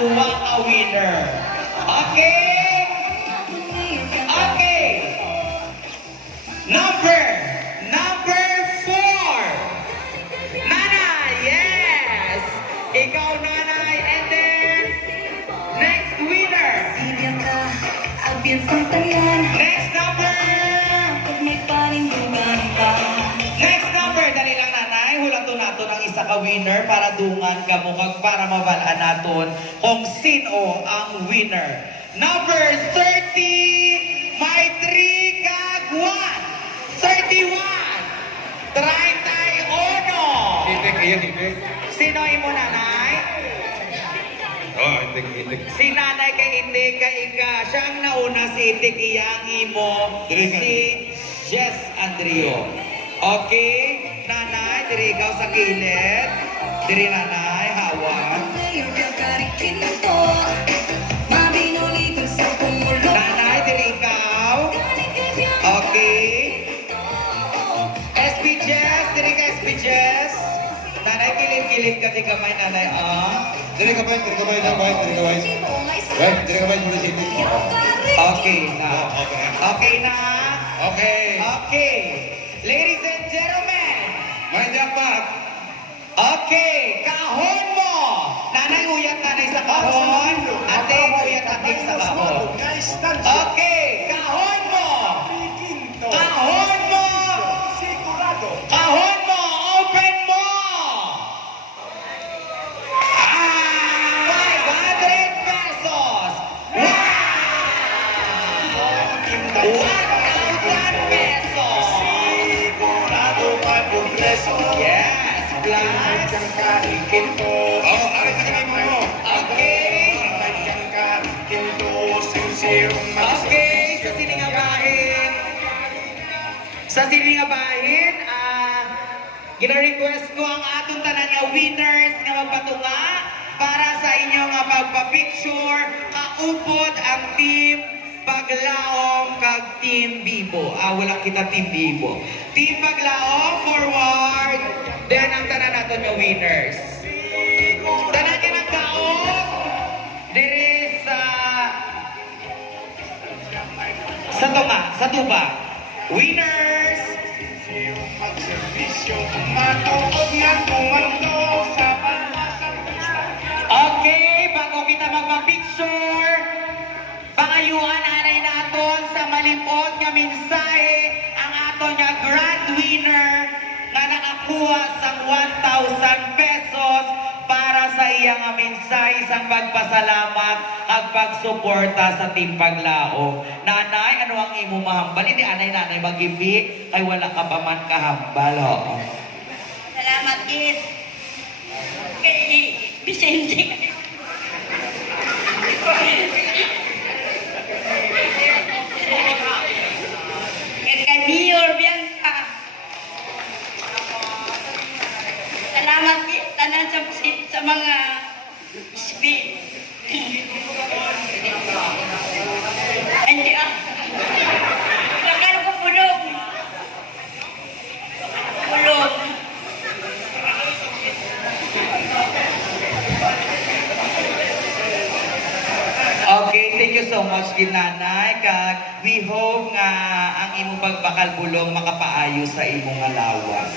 makakuha ka winner. Okay? Okay. Number 4. Nanay, yes. Ikaw, Nanay. And then, next winner. Next number. Next number. Dali lang, Nanay. Hulato nato ng isa ka winner para dungan ka mo kag para mabalaan naton kung sino ang winner. Number 30. May 3 kag 1. 31. 31. Itik, iyan, itik. Sino imo, Nanay? Oh, itik, itik. Si Nanay kay Itik kay Ika. Siya ang nauna, si Itik iyang imo. Si Jess Andrio. Okay? Nanay, diri ikaw sa gilid. Diri, Nanay, hawan. Nanay, diri ikaw. Okay. SB Jess, diri ka SB Jess. Nanay, kilid-kilid ka di kamay, Nanay, ah. Dili ka ba? Dili ka ba? Dili ka ba? Dili ka ba? Wait, dili ka ba? Muna si itik. Okay na. Okay. Okay na. Okay. Okay. Ladies and gentlemen. May jackpot. Okay. Kahon mo. Nanay, uyat nanay sa kahon. Ate, uyat ate sa kahon. Okay. Kahon mo. Kahon mo. Kahon mo. Open mo. 500 pesos. Wow! 1,000 pesos. Yes, plus. Oh, alis na kami mo. Okay. Okay, sa siningabahin. Sa siningabahin, gina-request ko ang atong tanan nga winners nga magpatunga para sa inyong pagpa-picture, kaupod ang team Paglaom kag Team Bibo. Wala kita Team Bibo. Team Paglaom, forward. Then ang tanan nato nga winners. Tanan niya ng kaon. Diri sa tunga, sa tuba. Winners! Okay, bago kita magpa-picture, pangayuan anay naton sa malipot nga mensahe ang aton nga grand winner nga nakakuha sa 1,000 pesos para sa iyang nga mensahe sa pagpasalamat at pagsuporta sa Team Paglaom. Nanay, ano ang imo mahambal? Hindi anay-nanay mag-ibi ay wala ka pa man kahambal. Oh. Salamat, Kit. Kay Vicente. Kay Mayor Bianca. Salamat, Kit. Tanan sa mga speed. Hindi ah. Nakal ko pulong. Pulong. Okay, thank you so much ginanay kag we hope nga ang imong pagbakal bulong makapaayo sa imong nga lawas.